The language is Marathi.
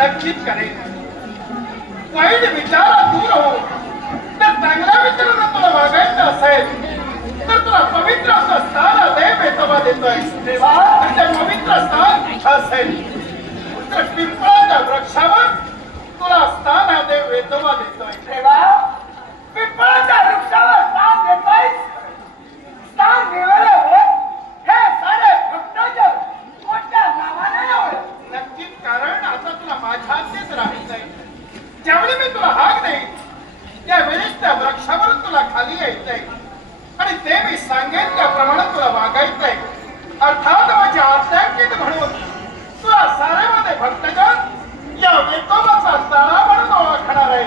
नक्कीच करेल. वाईट विचार दूर हो तर चांगल्या विचारांना तुला वागायचं असेल तर तुला पवित्र असं स्थान देव बेतवा देतोय. ते पवित्र स्थान असेल तर पिंपळाच्या वृक्षावर तुला स्थान देव बेतवा देतोय. पिंपळाच्या वृक्षावर स्थान देतोय. स्थान देवाला हे सारे भक्ताच्या मोठ्या नावाने नव्हे. नक्कीच कारण आता तुला माझ्यातच राहायचंय. ज्यावेळी मी तुला हाक नाही त्यावेळेस त्या वृक्षावर तुला खाली यायचंय आणि ते मी सांगेन त्याप्रमाणे तुला वागायचंय. अर्थात माझ्या आज्ञाकीत म्हणून तुला साऱ्यामध्ये भक्तजन या वेतोबाचा ताळा म्हणून ओळखणार आहे.